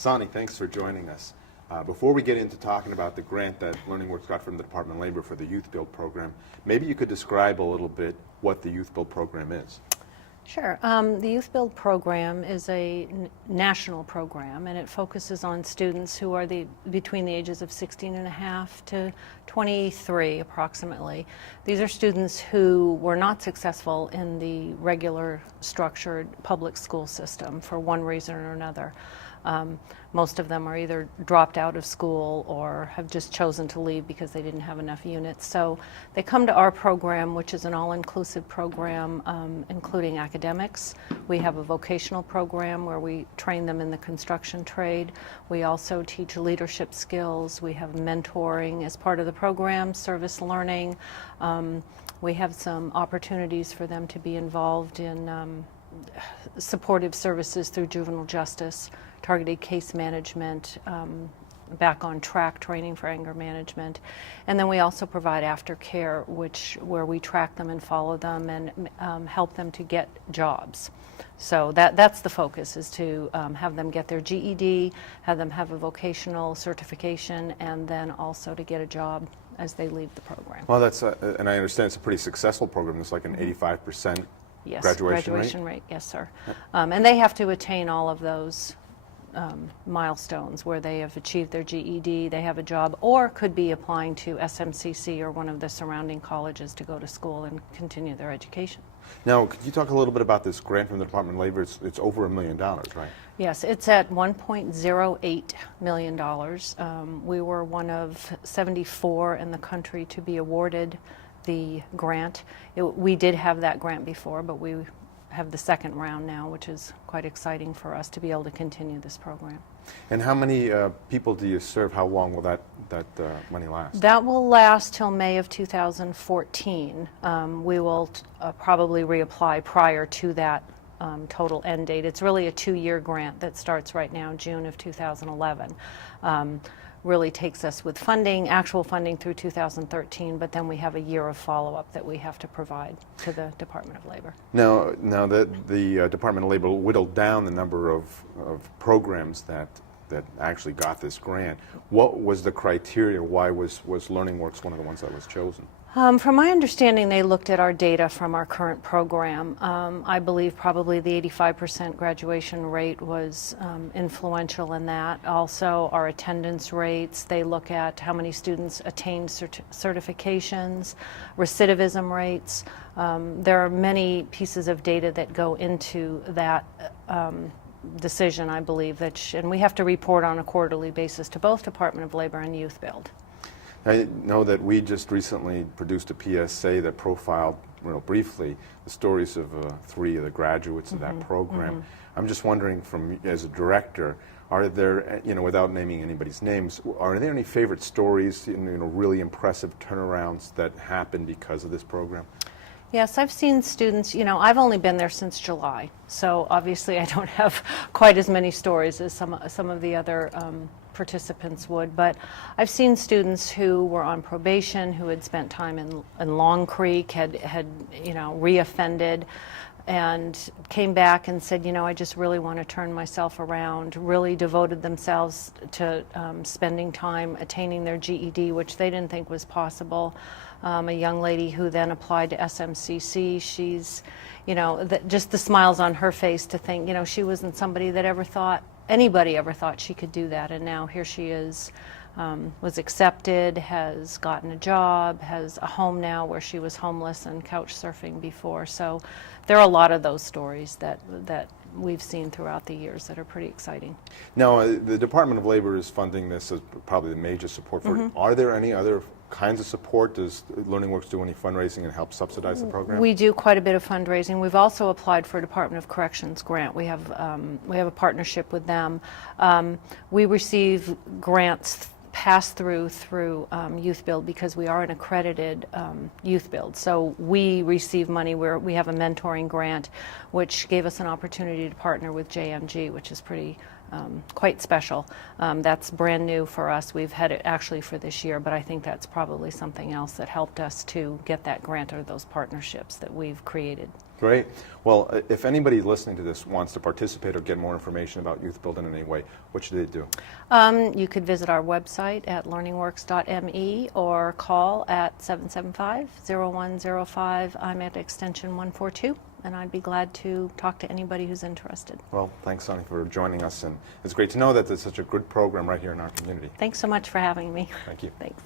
Sonny, thanks for joining us. Before we get into talking about the grant that LearningWorks got from the Department of Labor for the YouthBuild program, maybe you could describe a little bit what the YouthBuild program is. Sure. The YouthBuild program is a national program, and it focuses on students who are between the ages of 16 and a half to 23 approximately. These are students who were not successful in the regular structured public school system for one reason or another. Most of them are either dropped out of school or have just chosen to leave because they didn't have enough units. So they come to our program, which is an all-inclusive program, including academics. We have a vocational program where we train them in the construction trade. We also teach leadership skills. We have mentoring as part of the program, service learning. We have some opportunities for them to be involved in supportive services through juvenile justice, targeted case management, back on track training for anger management. And then we also provide aftercare, where we track them and follow them and help them to get jobs. So that's the focus, is to have them get their GED, have them have a vocational certification, and then also to get a job as they leave the program. Well, that's, and I understand it's a pretty successful program. It's like an 85% Yes, graduation rate. Yes, sir. And they have to attain all of those milestones where they have achieved their GED, they have a job, or could be applying to SMCC or one of the surrounding colleges to go to school and continue their education. Now, could you talk a little bit about this grant from the Department of Labor? It's over $1 million, right? Yes, it's at $1.08 million. We were one of 74 in the country to be awarded the grant. We did have that grant before, but we have the second round now, which is quite exciting for us to be able to continue this program. And how many people do you serve? How long will that money last? That will last till May of 2014. We will probably reapply prior to that total end date. It's really a 2-year grant that starts right now, June of 2011. Really takes us with funding, actual funding through 2013, but then we have a year of follow-up that we have to provide to the Department of Labor. Now that the Department of Labor whittled down the number of programs that actually got this grant, what was the criteria? Why was LearningWorks one of the ones that was chosen? From my understanding, they looked at our data from our current program. I believe probably the 85% graduation rate was influential in that. Also, our attendance rates. They look at how many students attained certifications, recidivism rates. There are many pieces of data that go into that decision, I believe, and we have to report on a quarterly basis to both Department of Labor and YouthBuild. I know that we just recently produced a PSA that profiled, briefly, the stories of 3 of the graduates of that program. I'm just wondering, as a director, are there, without naming anybody's names, are there any favorite stories, really impressive turnarounds that happened because of this program? Yes, I've seen students, I've only been there since July, so obviously I don't have quite as many stories as some of the other participants would, but I've seen students who were on probation, who had spent time in Long Creek, had reoffended, and came back and said, I just really want to turn myself around, really devoted themselves to spending time attaining their GED, which they didn't think was possible. A young lady who then applied to SMCC, she's, just the smiles on her face to think, she wasn't somebody that anybody ever thought she could do that, and now here she is, was accepted, has gotten a job, has a home now where she was homeless and couch surfing before. So there are a lot of those stories that we've seen throughout the years that are pretty exciting. Now, the Department of Labor is funding this as probably the major support for it. Are there any other kinds of support? Does LearningWorks do any fundraising and help subsidize the program? We do quite a bit of fundraising. We've also applied for a Department of Corrections grant. We have a partnership with them. We receive grants pass through YouthBuild because we are an accredited YouthBuild. So we receive money where we have a mentoring grant, which gave us an opportunity to partner with JMG, which is pretty quite special. That's brand new for us. We've had it actually for this year, but I think that's probably something else that helped us to get that grant or those partnerships that we've created. Great. Well, if anybody listening to this wants to participate or get more information about YouthBuild in any way, what should they do? You could visit our website at learningworks.me or call at 775-0105. I'm at extension 142, and I'd be glad to talk to anybody who's interested. Well, thanks, Sonny, for joining us, and it's great to know that there's such a good program right here in our community. Thanks so much for having me. Thank you. Thanks.